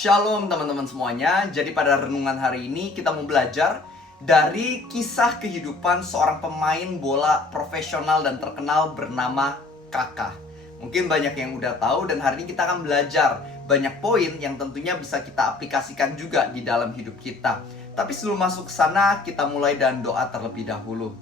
Shalom teman-teman semuanya. Jadi pada renungan hari ini kita mau belajar dari kisah kehidupan seorang pemain bola profesional dan terkenal bernama Kaka. Mungkin banyak yang udah tahu dan hari ini kita akan belajar banyak poin yang tentunya bisa kita aplikasikan juga di dalam hidup kita. Tapi sebelum masuk ke sana, kita mulai dengan doa terlebih dahulu.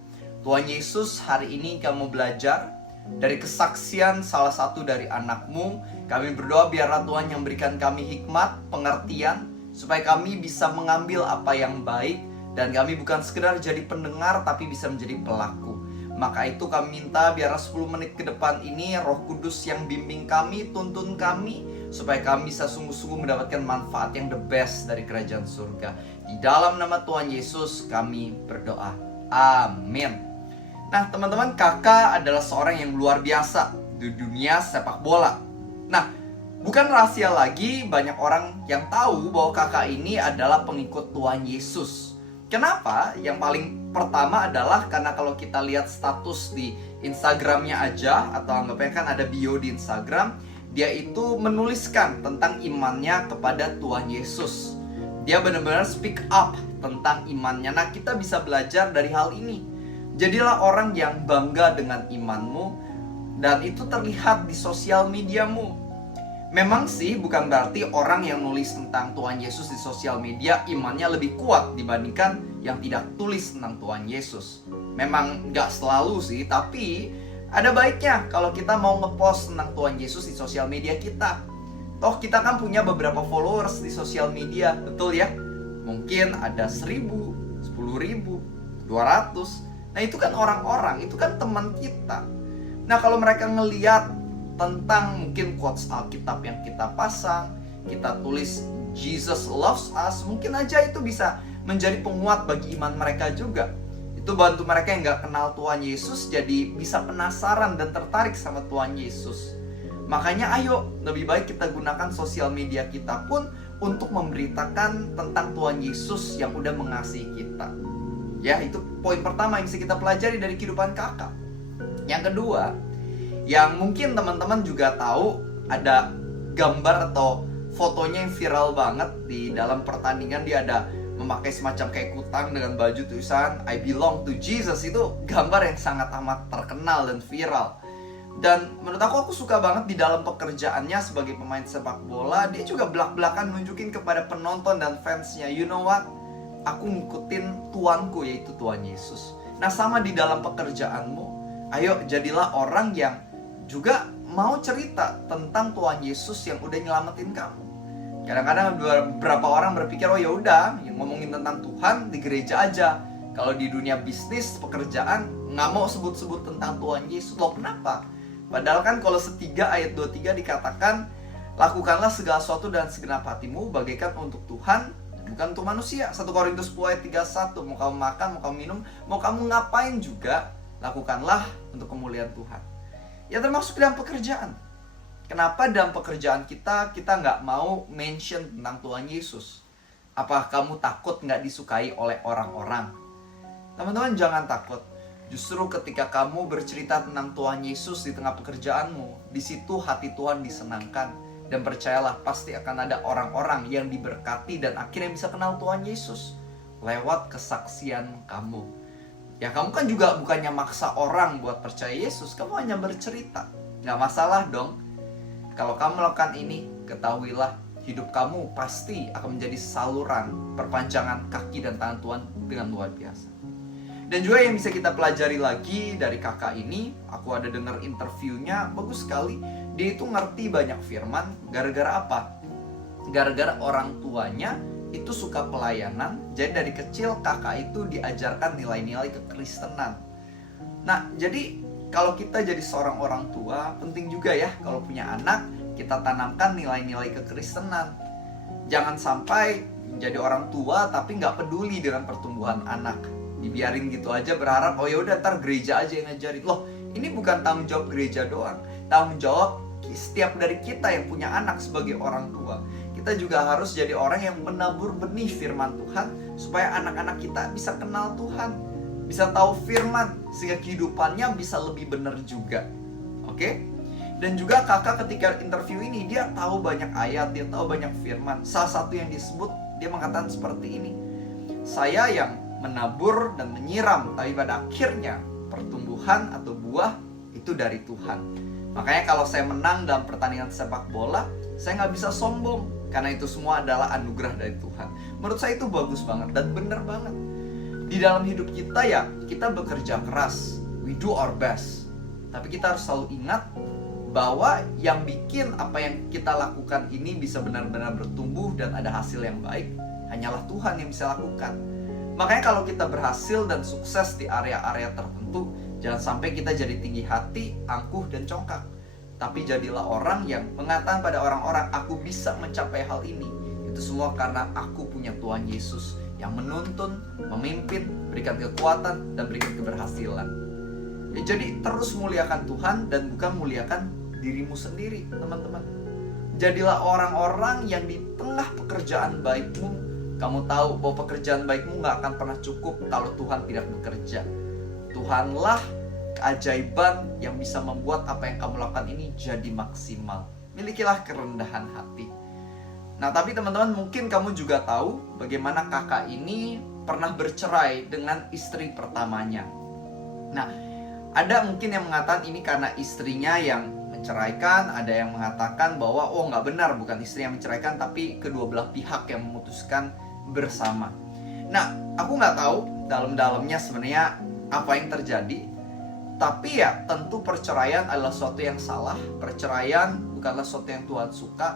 Tuhan Yesus, hari ini kamu belajar dari kesaksian salah satu dari anakmu. Kami berdoa biarlah Tuhan yang berikan kami hikmat, pengertian, supaya kami bisa mengambil apa yang baik, dan kami bukan sekedar jadi pendengar, tapi bisa menjadi pelaku. Maka itu kami minta biarlah 10 menit ke depan ini Roh Kudus yang bimbing kami, tuntun kami, supaya kami bisa sungguh-sungguh mendapatkan manfaat yang the best dari kerajaan surga. Di dalam nama Tuhan Yesus kami berdoa. Amin. Nah teman-teman, Kaka adalah seorang yang luar biasa di dunia sepak bola. Nah, bukan rahasia lagi, banyak orang yang tahu bahwa Kaka ini adalah pengikut Tuhan Yesus. Kenapa? Yang paling pertama adalah karena kalau kita lihat status di Instagramnya aja, atau anggapnya kan ada bio di Instagram, dia itu menuliskan tentang imannya kepada Tuhan Yesus. Dia benar-benar speak up tentang imannya. Nah, kita bisa belajar dari hal ini. Jadilah orang yang bangga dengan imanmu, dan itu terlihat di sosial mediamu. Memang sih bukan berarti orang yang nulis tentang Tuhan Yesus di sosial media imannya lebih kuat dibandingkan yang tidak tulis tentang Tuhan Yesus. Memang nggak selalu sih, tapi ada baiknya kalau kita mau ngepost tentang Tuhan Yesus di sosial media kita. Toh kita kan punya beberapa followers di sosial media, betul ya? Mungkin ada 1000, 10.000, 200. Nah itu kan orang-orang, itu kan teman kita. Nah kalau mereka ngeliat tentang mungkin quotes Alkitab yang kita pasang, kita tulis Jesus loves us, mungkin aja itu bisa menjadi penguat bagi iman mereka juga. Itu bantu mereka yang gak kenal Tuhan Yesus jadi bisa penasaran dan tertarik sama Tuhan Yesus. Makanya ayo, lebih baik kita gunakan sosial media kita pun untuk memberitakan tentang Tuhan Yesus yang udah mengasihi kita. Ya, itu poin pertama yang bisa kita pelajari dari kehidupan Kakak. Yang kedua, yang mungkin teman-teman juga tahu, ada gambar atau fotonya yang viral banget di dalam pertandingan. Dia ada memakai semacam kayak kutang dengan baju tulisan I belong to Jesus. Itu gambar yang sangat amat terkenal dan viral. Dan menurut aku suka banget di dalam pekerjaannya sebagai pemain sepak bola. Dia juga belak-belakan nunjukin kepada penonton dan fansnya, you know what? Aku ngikutin Tuanku, yaitu Tuhan Yesus. Nah sama di dalam pekerjaanmu, ayo jadilah orang yang juga mau cerita tentang Tuhan Yesus yang udah nyelamatin kamu. Kadang-kadang beberapa orang berpikir, oh ya udah, yang ngomongin tentang Tuhan di gereja aja. Kalau di dunia bisnis, pekerjaan, nggak mau sebut-sebut tentang Tuhan Yesus. Loh kenapa? Padahal kan kalau 3 ayat 23 dikatakan, lakukanlah segala sesuatu dan segenap hatimu bagaikan untuk Tuhan, bukan untuk manusia. 1 Korintus 10 ayat 31, mau kamu makan, mau kamu minum, mau kamu ngapain juga, lakukanlah untuk kemuliaan Tuhan. Ya termasuk dalam pekerjaan. Kenapa dalam pekerjaan kita nggak mau mention tentang Tuhan Yesus? Apakah kamu takut nggak disukai oleh orang-orang? Teman-teman jangan takut. Justru ketika kamu bercerita tentang Tuhan Yesus di tengah pekerjaanmu, di situ hati Tuhan disenangkan. Dan percayalah pasti akan ada orang-orang yang diberkati dan akhirnya bisa kenal Tuhan Yesus lewat kesaksian kamu. Ya kamu kan juga bukannya maksa orang buat percaya Yesus, kamu hanya bercerita. Gak masalah dong. Kalau kamu melakukan ini, ketahuilah hidup kamu pasti akan menjadi saluran perpanjangan kaki dan tangan Tuhan dengan luar biasa. Dan juga yang bisa kita pelajari lagi dari Kakak ini, aku ada dengar interviewnya, bagus sekali. Dia itu ngerti banyak firman, gara-gara apa? Gara-gara orang tuanya itu suka pelayanan. Jadi dari kecil Kakak itu diajarkan nilai-nilai kekristenan. Nah, jadi kalau kita jadi seorang orang tua, penting juga ya kalau punya anak, kita tanamkan nilai-nilai kekristenan. Jangan sampai menjadi orang tua tapi nggak peduli dengan pertumbuhan anak. Dibiarin gitu aja berharap, oh ya udah ntar gereja aja yang ngajarin. Loh, ini bukan tanggung jawab gereja doang. Tanggung jawab setiap dari kita yang punya anak sebagai orang tua. Kita juga harus jadi orang yang menabur benih firman Tuhan supaya anak-anak kita bisa kenal Tuhan, bisa tahu firman, sehingga kehidupannya bisa lebih benar juga. Oke? Dan juga kakak ketika interview ini, dia tahu banyak ayat, dia tahu banyak firman. Salah satu yang disebut, dia mengatakan seperti ini, saya yang menabur dan menyiram, tapi pada akhirnya pertumbuhan atau buah itu dari Tuhan. Makanya kalau saya menang dalam pertandingan sepak bola, saya nggak bisa sombong, karena itu semua adalah anugerah dari Tuhan. Menurut saya itu bagus banget dan benar banget. Di dalam hidup kita ya, kita bekerja keras, we do our best. Tapi kita harus selalu ingat bahwa yang bikin apa yang kita lakukan ini bisa benar-benar bertumbuh dan ada hasil yang baik, hanyalah Tuhan yang bisa lakukan. Makanya kalau kita berhasil dan sukses di area-area tertentu, jangan sampai kita jadi tinggi hati, angkuh, dan congkak. Tapi jadilah orang yang mengatakan pada orang-orang, aku bisa mencapai hal ini. Itu semua karena aku punya Tuhan Yesus yang menuntun, memimpin, berikan kekuatan, dan berikan keberhasilan. Jadi terus muliakan Tuhan dan bukan muliakan dirimu sendiri, teman-teman. Jadilah orang-orang yang di tengah pekerjaan baikmu, kamu tahu bahwa pekerjaan baikmu gak akan pernah cukup kalau Tuhan tidak bekerja. Tuhanlah keajaiban yang bisa membuat apa yang kamu lakukan ini jadi maksimal. Milikilah kerendahan hati. Nah, tapi teman-teman, mungkin kamu juga tahu bagaimana kakak ini pernah bercerai dengan istri pertamanya. Nah, ada mungkin yang mengatakan ini karena istrinya yang menceraikan, ada yang mengatakan bahwa oh nggak benar, bukan istri yang menceraikan, tapi kedua belah pihak yang memutuskan bersama. Nah, aku nggak tahu dalam-dalamnya sebenarnya apa yang terjadi, tapi ya tentu perceraian adalah sesuatu yang salah. Perceraian bukanlah sesuatu yang Tuhan suka.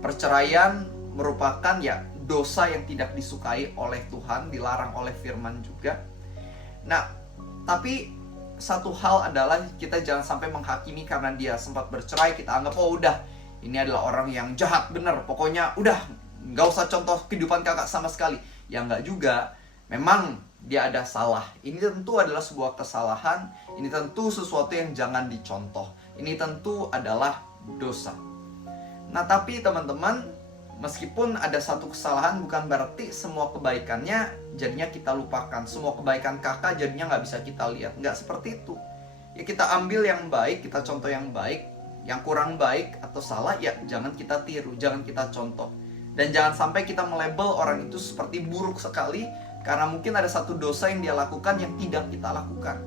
Perceraian merupakan ya dosa yang tidak disukai oleh Tuhan, dilarang oleh firman juga. Nah, tapi satu hal adalah kita jangan sampai menghakimi karena dia sempat bercerai, kita anggap oh udah ini adalah orang yang jahat bener, pokoknya udah nggak usah contoh kehidupan kakak sama sekali. Ya nggak juga, memang dia ada salah. Ini tentu adalah sebuah kesalahan, ini tentu sesuatu yang jangan dicontoh, ini tentu adalah dosa. Nah, tapi teman-teman, meskipun ada satu kesalahan bukan berarti semua kebaikannya jadinya kita lupakan. Semua kebaikan kakak jadinya nggak bisa kita lihat. Nggak seperti itu. Ya kita ambil yang baik, kita contoh yang baik. Yang kurang baik atau salah ya jangan kita tiru, jangan kita contoh. Dan jangan sampai kita melabel orang itu seperti buruk sekali karena mungkin ada satu dosa yang dia lakukan yang tidak kita lakukan.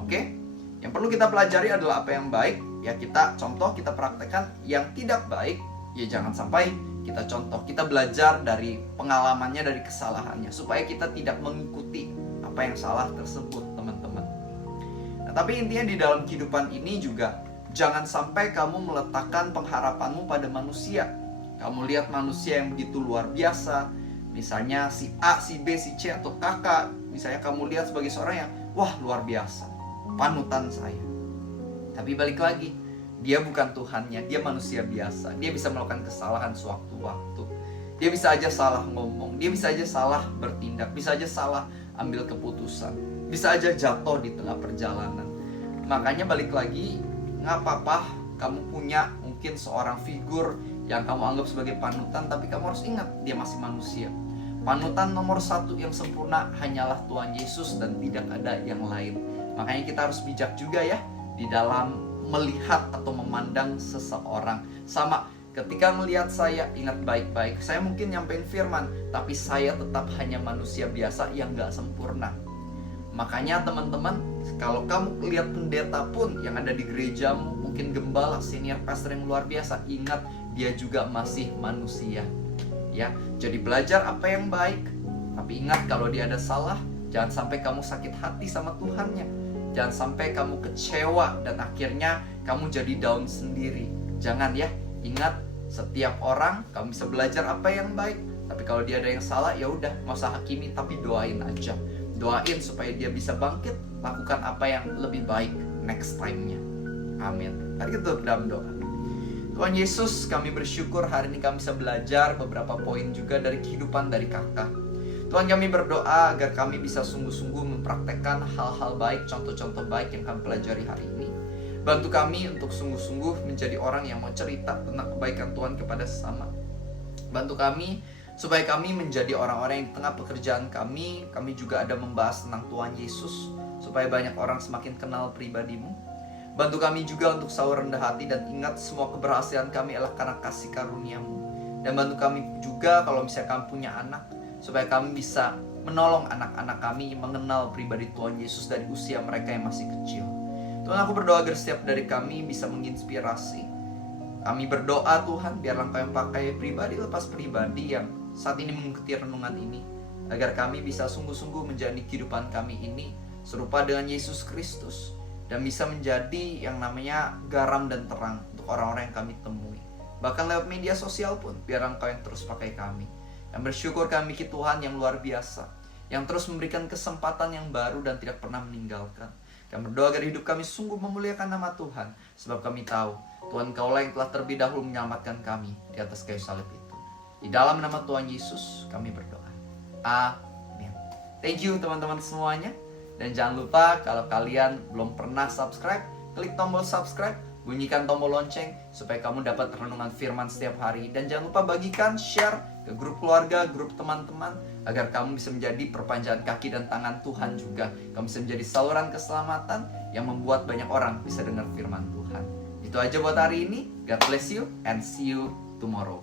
Oke? Yang perlu kita pelajari adalah apa yang baik, ya kita contoh, kita praktekkan. Yang tidak baik, ya jangan sampai kita contoh. Kita belajar dari pengalamannya, dari kesalahannya, supaya kita tidak mengikuti apa yang salah tersebut, teman-teman. Nah, tapi intinya di dalam kehidupan ini juga, jangan sampai kamu meletakkan pengharapanmu pada manusia. Kamu lihat manusia yang begitu luar biasa, misalnya si A, si B, si C, atau kakak. Misalnya kamu lihat sebagai seorang yang, wah luar biasa, panutan saya. Tapi balik lagi, dia bukan Tuhannya, dia manusia biasa. Dia bisa melakukan kesalahan sewaktu-waktu. Dia bisa aja salah ngomong, dia bisa aja salah bertindak, bisa aja salah ambil keputusan, bisa aja jatuh di tengah perjalanan. Makanya balik lagi, nggak apa-apa kamu punya mungkin seorang figur yang kamu anggap sebagai panutan, tapi kamu harus ingat dia masih manusia. Panutan nomor satu yang sempurna hanyalah Tuhan Yesus dan tidak ada yang lain. Makanya kita harus bijak juga ya di dalam melihat atau memandang seseorang. Sama ketika melihat saya, ingat baik-baik, saya mungkin nyampein firman, tapi saya tetap hanya manusia biasa yang gak sempurna. Makanya teman-teman, kalau kamu lihat pendeta pun yang ada di gerejamu, mungkin gembala, senior pastor yang luar biasa, ingat dia juga masih manusia. Ya, jadi belajar apa yang baik, tapi ingat kalau dia ada salah, jangan sampai kamu sakit hati sama Tuhannya. Jangan sampai kamu kecewa dan akhirnya kamu jadi down sendiri. Jangan ya, ingat setiap orang kamu bisa belajar apa yang baik, tapi kalau dia ada yang salah ya udah, nggak usah hakimi, tapi doain aja. Doain supaya dia bisa bangkit, lakukan apa yang lebih baik next time-nya. Amin. Mari kita dalam doa. Tuhan Yesus, kami bersyukur hari ini kami bisa belajar beberapa poin juga dari kehidupan dari kakak. Tuhan, kami berdoa agar kami bisa sungguh-sungguh mempraktekkan hal-hal baik, contoh-contoh baik yang kami pelajari hari ini. Bantu kami untuk sungguh-sungguh menjadi orang yang mau cerita tentang kebaikan Tuhan kepada sesama. Bantu kami supaya kami menjadi orang-orang yang di tengah pekerjaan kami juga ada membahas tentang Tuhan Yesus, supaya banyak orang semakin kenal pribadi-Mu. Bantu kami juga untuk selalu rendah hati dan ingat semua keberhasilan kami adalah karena kasih karunia-Mu. Dan bantu kami juga kalau misalnya kami punya anak, supaya kami bisa menolong anak-anak kami mengenal pribadi Tuhan Yesus dari usia mereka yang masih kecil. Tuhan, aku berdoa agar setiap dari kami bisa menginspirasi. Kami berdoa Tuhan, biarlah Engkau yang pakai pribadi lepas pribadi yang saat ini mengikuti renungan ini, agar kami bisa sungguh-sungguh menjalani kehidupan kami ini serupa dengan Yesus Kristus, dan bisa menjadi yang namanya garam dan terang untuk orang-orang yang kami temui. Bahkan lewat media sosial pun, biar Engkau yang terus pakai kami. Dan bersyukur kami ke Tuhan yang luar biasa, yang terus memberikan kesempatan yang baru dan tidak pernah meninggalkan. Kami berdoa agar hidup kami sungguh memuliakan nama Tuhan, sebab kami tahu Tuhan Kaulah yang telah terlebih dahulu menyelamatkan kami di atas kayu salib itu. Di dalam nama Tuhan Yesus kami berdoa. Amin. Thank you teman-teman semuanya. Dan jangan lupa kalau kalian belum pernah subscribe, klik tombol subscribe, bunyikan tombol lonceng supaya kamu dapat renungan firman setiap hari. Dan jangan lupa bagikan, share ke grup keluarga, grup teman-teman, agar kamu bisa menjadi perpanjangan kaki dan tangan Tuhan juga. Kamu bisa menjadi saluran keselamatan yang membuat banyak orang bisa dengar firman Tuhan. Itu aja buat hari ini. God bless you and see you tomorrow.